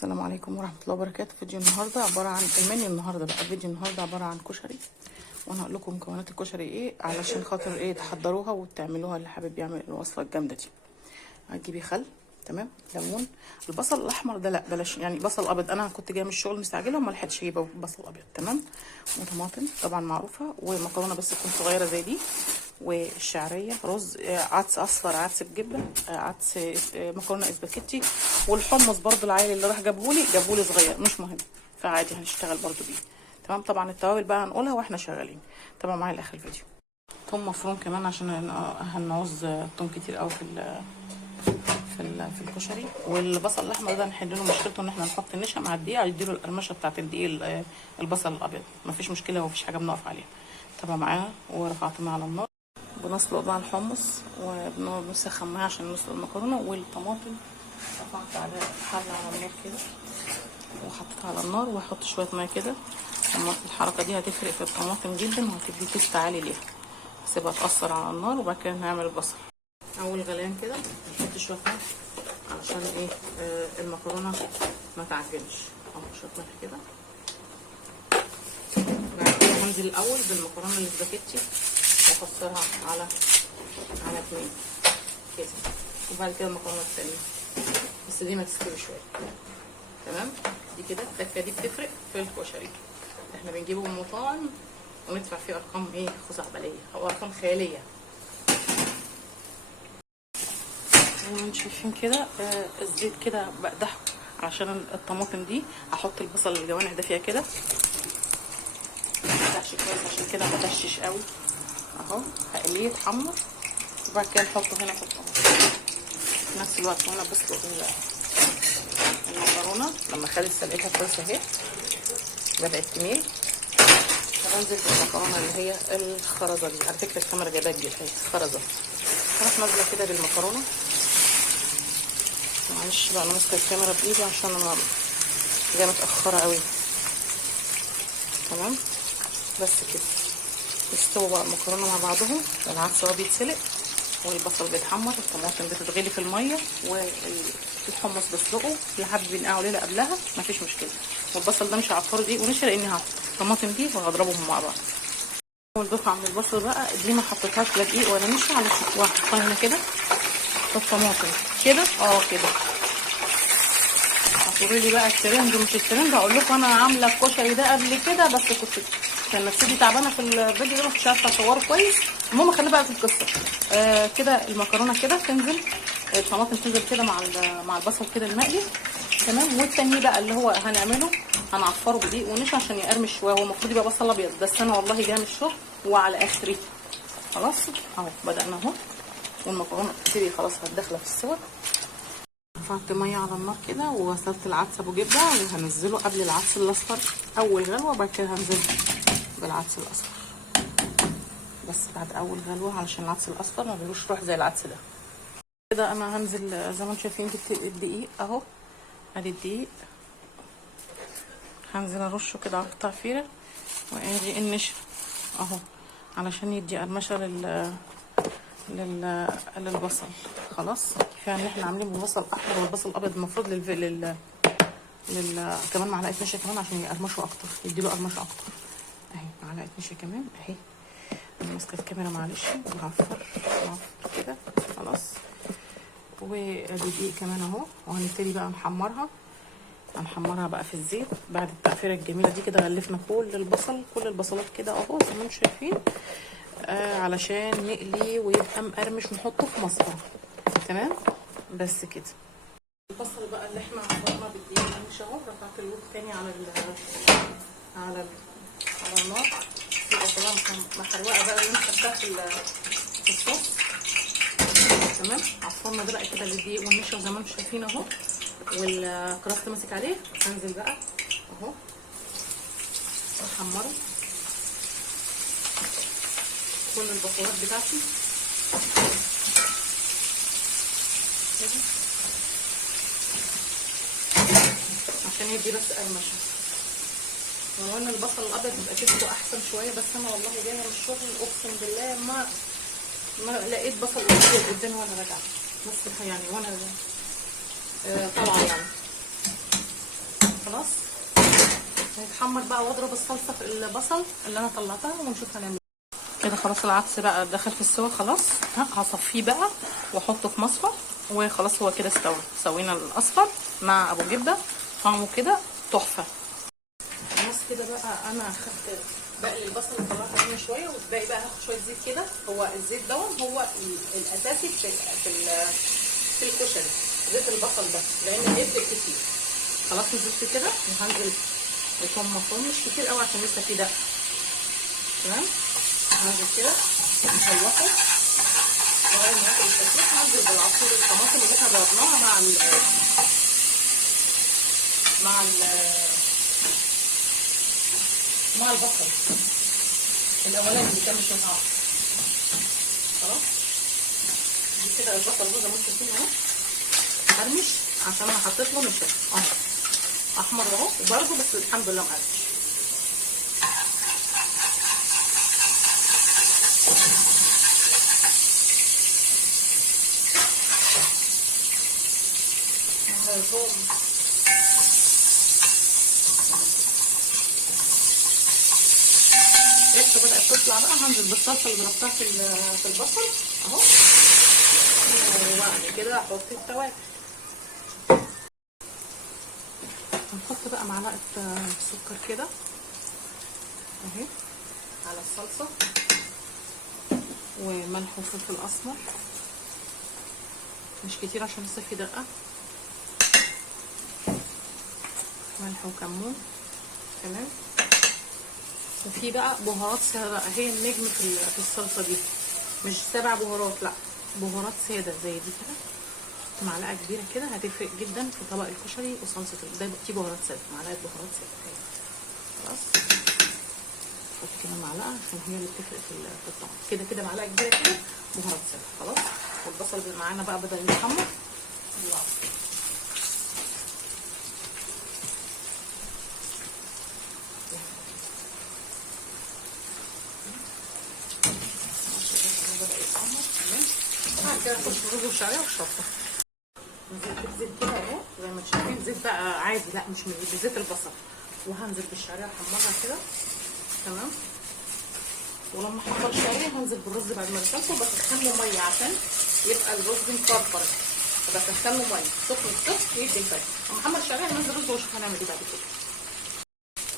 السلام عليكم ورحمه الله وبركاته. فيديو النهارده عباره عن المنيو. النهارده بقى فيديو النهارده عباره عن كشري، وانا هقول لكم مكونات الكشري ايه علشان خاطر ايه تحضروها وتعملوها اللي حابب يعمل الوصفه الجامده دي. هتجيبي خل، تمام، ليمون، البصل الاحمر ده لا بلاش، يعني بصل ابيض، انا كنت جايه من الشغل مستعجله وما لحقتش اجيب بصل ابيض، تمام، وطماطم طبعا معروفه، ومكرونه بس تكون صغيره زي دي، والشعريه، رز، عدس اصفر، عدس بجبه، عدس، مكرونه اسباجيتي، والحمص برضو العيل اللي راح جابهولي صغير مش مهم، فعادي هنشتغل برضو بيه، تمام. طبعا التوابل بقى هنقولها واحنا شغالين، تابعوا معايا لاخر الفيديو. ثوم مفروم كمان عشان هنعوز ثوم كتير قوي في الكشري. والبصل الاحمر ده نحل له مشكلته ان احنا نحط النشا مع الدقيق يديله القرمشه بتاعت الدقيق، البصل الابيض مفيش مشكله ومفيش حاجه بنقف عليها. تابعوا معايا. ورفعت ميه على النار، بنسلق بقى الحمص وبنسخن ميه عشان نسلق المكرونه والطماطم. رفعت على حله على النار كده وحطيتها على النار، وهحط شويه ميه كده. الحركه دي هتفرق في الطماطم جدا وهتدي تيست عالي ليها. هسيبها تأثر على النار وبعد كده هنعمل البصل. اول غليان كده نحط شويه ملح علشان ايه المكرونه ما تعجنش. اهو شويه ملح كده. بعد كده هنزل الاول بالمكرونه الاسباجيتي واكسرها على اتنين كده، وبعد كده المكرونه التانيه بس دي ما تستوي شويه، تمام. دي كده التكه دي بتفرق في الكشري. احنا بنجيبه من المطاعم وندفع فيه ارقام ايه خزعبليه او ارقام خياليه. زي ما انتم شايفين كده الزيت كده بقدحه عشان الطماطم دي. هحط البصل الجوانح ده فيها كده، ما يفتحش كويس عشان كده ما دشش قوي اهو. هقليه يتحمر وبعد كده نحطه هنا في الطماطم في نفس الوقت. وانا بسلق المكرونه لما خدت سلقتها كويس اهي بدات تميل، فبنزل بالمكرونه اللي هي الخرزه دي. على فكره الكاميرا جايباها تجيب اهي خرزه. هروح نازله كده بالمكرونه. معلش بقى انا ماسكه الكاميرا بايدي عشان انا جايه متاخره قوي، تمام. بس كده يستووا بقى المكرونه مع بعضهم، العدس هو بيتسلق والبصل بيتحمر، الطماطم بتتغلي في الميه، والحمص بسلقه اللي حابب ينقعه ليله قبلها مفيش مشكله. والبصل ده مش هعفره دقيق ونشا لاني هحط الطماطم دي وهضربهم مع بعض. اول دفعه من البصل بقى دي ما حطيتهاش لا دقيق ولا نشا علشان وهحطها هنا كده في الطماطم كده كده. هتقولي لي بقى الترند ومش الترند، هقول لكم انا عامله الكشري ده قبل كده بس كان نفسيتي تعبانه في الفيديو ده ما كنتش عارفه اصوره كويس. المهم خلينا بقى في القصه. كده المكرونه كده تنزل، الطماطم تنزل كده مع البصل كده المقلي، تمام. والتاني بقى اللي هو هنعمله هنعفره بدقيق ونشا عشان يقرمش شويه. هو المفروض يبقى بصل ابيض بس انا والله جايه من الشغل وعلى اخري خلاص اهو. بدأنا اهو والمكرونه بتبتدي خلاص هتدخل في السوا. رفعت ميه على النار كده وغسلت العدس ابو جبه وهنزله قبل العدس الاصفر اول غلوه، وبعد كده هنزل بالعدس الاصفر بس بعد اول غلوه علشان العدس الاصفر ما بيلوش روح زي العدس ده. كده انا هنزل زي ما انتم شايفين جبت الدقيق اهو، ادي الدقيق هنزل ارشه كده على التعفيره، وادي النشا اهو علشان يدي قرمشه للبصل. خلاص كفايه ان احنا عاملين ببصل احمر والبصل الابيض المفروض كمان معلقه نشا كمان عشان يقرمشوا اكتر، يديله قرمشه اكتر اهي. معلقه نشا كمان اهي. انا ماسكه الكاميرا معلش وهعفر كده خلاص. وادي دقيق كمان اهو، وهنبتدي بقى هنحمرها بقى في الزيت بعد التقفيره الجميله دي كده. غلفنا كل البصلات كده اهو زي ما انتم شايفين علشان نقلي ويبقى مقرمش ونحطه في مصفى، تمام. بس كده البصل بقى اللي احنا عملناه بالدقيق مش اهو. رفعت اللوت تاني على النار. يبقى طبعا محروقه بقى اللي خدتها في الصوص، تمام. عصرنا ده بقى كده بالدقيق والنشا زي ما انتم شايفين اهو، والكراست ماسك عليه. هنزل بقى اهو احمره كل البصلات بتاعتي كده عشان يدي بس قرمشه. ولو ان البصل الابيض بيبقى تيسته احسن شويه، بس انا والله جايه من الشغل اقسم بالله ما لقيت بصل ابيض قدامي وانا راجعه، بس يعني وانا طالعه يعني خلاص هيتحمر بقى، واضرب الصلصه في البصل اللي انا طلعتها ونشوف هنعمل كده. خلاص العدس بقى دخل في السوا خلاص، هصفيه بقى واحطه في مصفى وخلاص. هو كده استوى. سوينا الاصفر مع ابو جبه، طعمه كده تحفه. خلاص كده بقى انا اخدت باقي البصل اللي طلعته منه شويه، والباقي بقى هاخد شويه زيت كده. هو الزيت ده هو الاساسي في الكشري، زيت البصل ده لان بيفرق كتير. خلاص نزلت كده وهنزل بثوم مفروم مش كتير قوي عشان لسه في دقه. تمام، هنزل كده نخلطه لغايه ما ياخد التسبيح. هنزل بالعصير الطماطم اللي احنا ضربناها مع البصل الاولاني اللي كان مش متعصر. خلاص دي كده البصل ده زي ما انتم شايفين اهو مقرمش، عشان انا حطيت له نشا اهو احمر اهو وبرده، بس الحمد لله مقرمش. ريحته بدأت تطلع بقى، هنزل بالصلصه اللي ضربتها في البصل اهو، وبعد كده احط التوابل. هنحط بقى معلقه سكر كده اهي على الصلصه، وملح وفلفل اسمر مش كتير عشان لسه في دقه، ملح وكمون. تمام، وفي بقى بهارات ساده بقى، هي النجم في الصلصه دي، مش 7 بهارات، لا بهارات ساده زي دي كده. معلقه كبيره كده هتفرق جدا في طبق الكشري وصلصه ده. دي بهارات ساده، معلقه بهارات ساده. خلاص حط كده معلقه عشان هي اللي بتفرق في الطعم. كده كده معلقه كبيره كده بهارات ساده. خلاص، والبصل معانا بقى بدأ يتحمر. الله، بعد كده اخش الرز والشعريه والشطه. نزلت بزيت كده اهو زي ما انتم شايفين، زيت بقى عادي، لا مش بزيت البصل. وهنزل بالشعريه احمرها كده. تمام، ولما احمر الشعريه هنزل بالرز بعد ما غسلته، وبسخن له ميه عشان يبقى الرز مفرفر، فبسخن له ميه سخن يدي الفرق. اما احمر الشعريه هنزل رز واشوف هنعمل ايه بعد كده.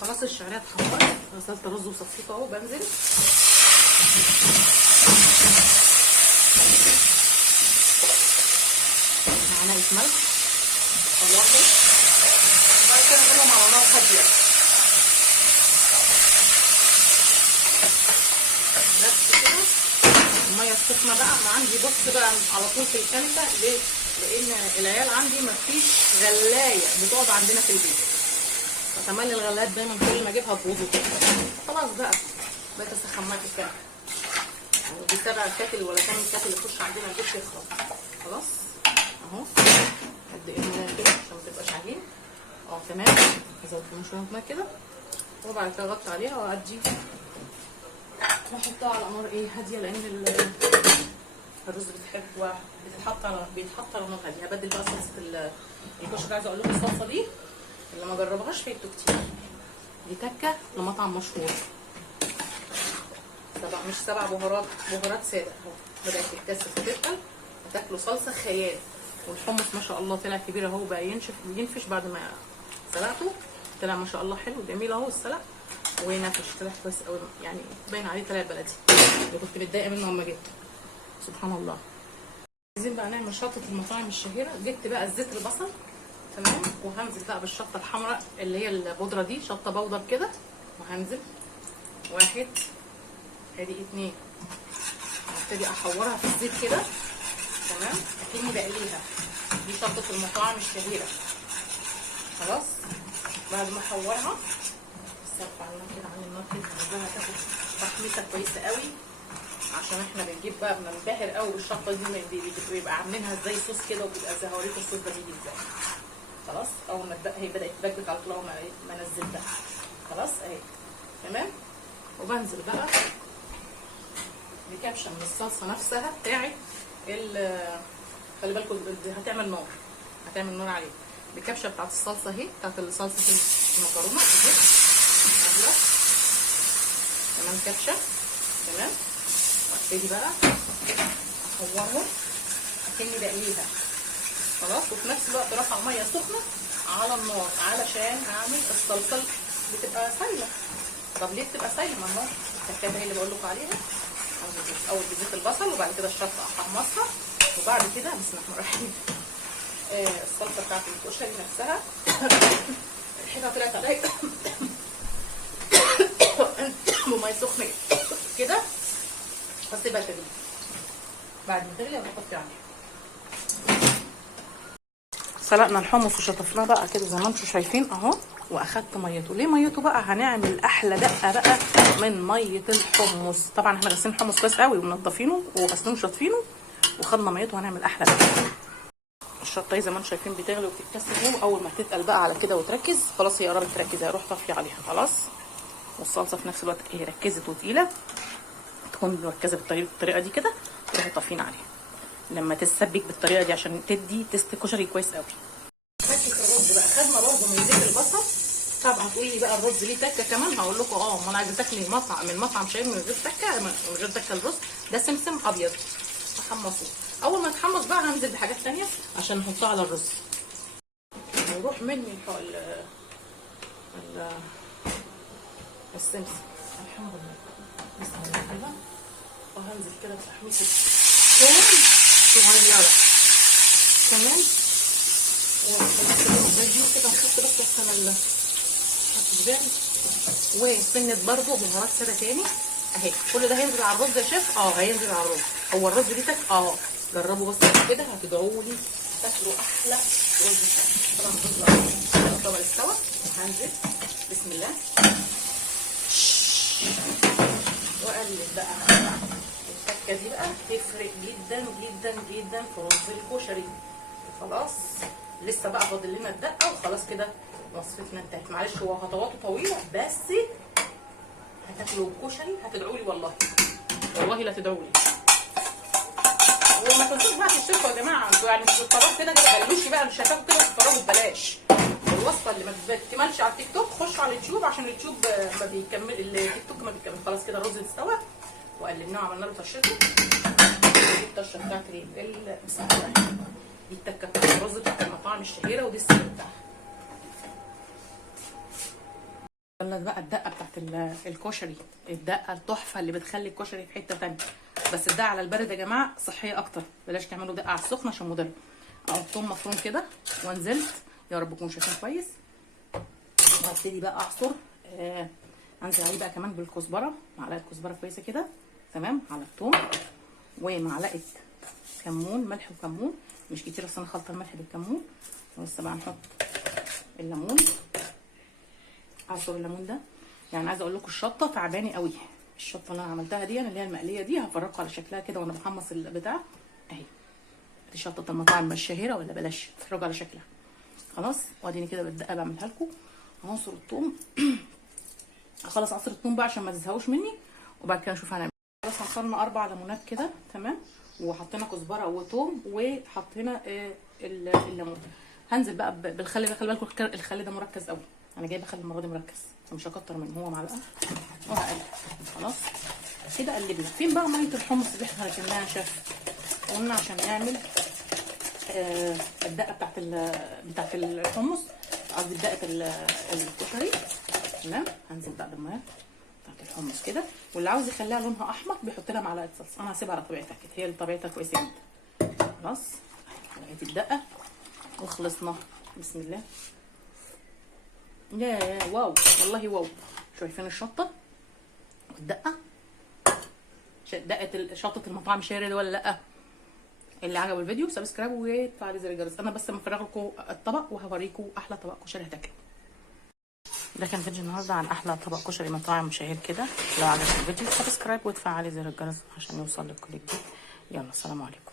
خلاص الشعريه اتحمرت، غسلت رز وصفيته اهو. بنزل معلقه ملح واحد، بعد كده نقلهم على نار هاديه بس كده. الميه السخنه بقى انا عندي، بص بقى على طول في الكنكه. ليه؟ لان العيال عندي مفيش غلايه بتقعد عندنا في البيت، فتملي الغلايات دايما كل ما اجيبها تبوظ. خلاص بقى بقيت اسخن ميه في الكنكه، يعني دي 7 كاتل ولا 8 كاتل اللي تخش عندنا البيت يخلص. خلاص اهو قد ايه كده عشان ما تبقاش عجين. تمام، ازود كمان شويه ميه كده، وبعد كده اغطي عليها وادي واحطها على نار هاديه، لان الرز بيتحط على نار هاديه. هبدل بقى صلصه الكشري. عايزه اقول لكم الصلصه دي اللي ما جربهاش فايته كتير، دي تكه لمطعم مشهور. مش 7 بهارات ساده اهو، بدات تتكسر وتتقل، هتاكلوا صلصه خيال. والحمص ما شاء الله طلع كبير اهو، بقى ينفش بعد ما سلقته. طلع ما شاء الله حلو جميل اهو السلق، ونفش طلع كويس قوي، يعني باين عليه طلع بلدي اللي كنت متضايقه منه لما جبته. سبحان الله. عايزين بقى نعمل شطه المطاعم الشهيره. جبت بقى الزيت البصل. تمام، وهنزل بقى بالشطه الحمراء اللي هي البودره دي، شطه بودر كده. وهنزل 1 ادي 2، هبتدي احورها في الزيت كده. تمام، اكني بقليها. دي شطه المطاعم الشهيره. خلاص بعد ما احورها ارفع النار كده عن النار كده، هنزلها تاخد تحميصه كويسه قوي، عشان احنا بنجيب بقى بننبهر قوي بالشطه دي، بيبقى عاملينها زي صوص كده، وبيبقى زي هوريكم الصوص ده بيجي ازاي. خلاص اول ما هي بدات تبكبك على طول ما نزلتها. خلاص اهي تمام، وبنزل بقى بكبشه من الصلصه نفسها بتاعت خلي بالكم هتعمل نار عليه. بالكبشه بتاعت الصلصه اهي، بتاعت صلصه المكرونه اهي نازله كمان كبشه. تمام. وابتدي بقى احورها اكني بقليها خلاص، وفي نفس الوقت رافعه ميه سخنه على النار علشان اعمل الصلصه بتبقى سايله. طب ليه بتبقى سايله؟ ما النار التكايه هي اللي بقول لكم عليها. اول بزيت البصل وبعد كده الشطه احمصها، وبعد كده بسم الله الرحمن الرحيم الصلصه بتاعت الكشري نفسها الحته طلعت عليا وميه سخنه كده هسيبها تغلي. بعد ما تغلي هنحط عليها. سلقنا الحمص وشطفناه بقى كده زي ما انتم شايفين اهو، واخدت ميته. ليه ميته بقى؟ هنعمل احلى دقه بقى من ميه الحمص. طبعا احنا غاسلين الحمص كويس قوي ومنضفينه وغاسلينه وشاطفينه وخدنا ميته، وهنعمل احلى دقه. الشطه زي ما انتم شايفين بتغلي وبتتكسر، واول ما تتقل بقى على كده وتركز خلاص هي قربت تركز، هروح طافيه عليها خلاص. والصلصه في نفس الوقت هي ركزت وتقيله، تكون مركزه بالطريقه دي كده، تروحي طافين عليها لما تتسبك بالطريقه دي عشان تدي تست كشري كويس قوي. فكك الرز بقى، خدنا برضه من زيت البصل. طبعا هتقولي لي بقى الرز ليه تكه كمان، هقول لكم ما انا عايزه تاكلي من مطعم شاي من غير تكه، من غير تكه. الرز ده سمسم ابيض احمصه. اول ما يتحمص بقى هنزل بحاجات ثانيه عشان نحطها على الرز. هيروح مني السمسم الحمد لله. بسم الله كده، وهنزل كده بتحميصه ثوم صغيره كمان، وبديه كده نحط بس احسن البال وسنه برضه بهارات كده تاني اهي. كل ده هينزل على الرز يا شيف. هينزل على الرز. هو الرز دي جربوا بس كده هتدعوا لي تاكلوا احلى رز. طبعا الرز طبعا استوى، وهنزل بسم الله واقلب بقى. التكه دي بقى تفرق جدا جدا جدا في رز الكشري. خلاص لسه بقى فاضل لنا الدقه وخلاص كده وصفتنا انتهت. معلش هو خطواته طويله بس هتاكلوا الكشري هتدعوا لي والله لا تدعوا لي. وما تنسوش بقى تشتركوا يا جماعه، انتوا يعني مش بتتفرجوا كده ما تقولوش بقى مش هتاكلوا كده تتفرجوا ببلاش. الوصفه اللي ما بتكملش على التيك توك خشوا على اليوتيوب عشان اليوتيوب ما بيكمل، التيك توك ما بيكمل. خلاص كده الرز استوى وقلبناه وعملنا له طشته. دي الطشه بتاعت بسم الله، دي التكه بتاعت الرز بتاعت المطاعم الشهيره، ودي السر بتاعها. يلا بقى الدقه بتاعت الكشري، الدقه التحفه اللي بتخلي الكشري في حته ثانيه. بس الدقه على البارد يا جماعه صحيه اكتر، بلاش تعملوا دقه على السخن عشان مضر. اهو الثوم مفروم كده ونزلت، يا رب تكونوا شايفين كويس. وهبتدي بقى اعصر، انزل عليه بقى كمان بالكزبره، معلقه كزبره كويسه كده تمام على الثوم، ومعلقه كمون، ملح وكمون مش كتير اصل انا خلطه الملح بالكمون. ولسه بقى نحط الليمون، اعصر الليمون ده. يعني عايزه اقول لكم الشطه تعباني قوي. الشطه اللي انا عملتها دي اللي هي المقليه دي هفرجكم على شكلها كده وانا بحمص البتاع اهي. دي شطه المطاعم الشهيره ولا بلاش، اتفرجوا على شكلها. خلاص واديني كده بالدقه بعملها لكم. هنعصر الثوم خلاص عصر الثوم بقى عشان ما تزهقوش مني، وبعد كده نشوف هنعمل. خلاص عصرنا 4 ليمونات كده تمام، وحطينا كزبره وثوم وحطينا الليمون. هنزل بقى بالخل ده. خلي بالكم الخل ده مركز قوي، انا جايبه خل المره دي مركز مش هكتر منه، هو معلقه وهقلب. خلاص كده قلبنا. فين بقى ميه الحمص اللي احنا ركناها يا شيف؟ قلنا عشان نعمل الدقه بتاعت الحمص، قصدي دقه الكشري تمام. هنزل بقى بالميه بتاعت الحمص كده، واللي عاوز يخليها لونها احمر بيحط لها معلقه صلصه. انا هسيبها على طبيعتها كده، هي اللي طبيعتها كويسه جدا. خلاص لقيت الدقه وخلصنا. بسم الله. يا واو والله واو. شايفين الشطه والدقه، دقه شطه المطاعم الشهيره دي ولا لا؟ اللي عجبه الفيديو سبسكرايب وتفعلي زر الجرس. انا بس مفرغ لكم الطبق وهوريكم احلى طبق كشري هتاكلوا. ده كان فيديو النهارده عن احلى طبق كشري مطاعم شهير كده. لو عجبك الفيديو سبسكرايب وتفعلي زر الجرس عشان يوصل لك كل جديد. يلا سلام عليكم.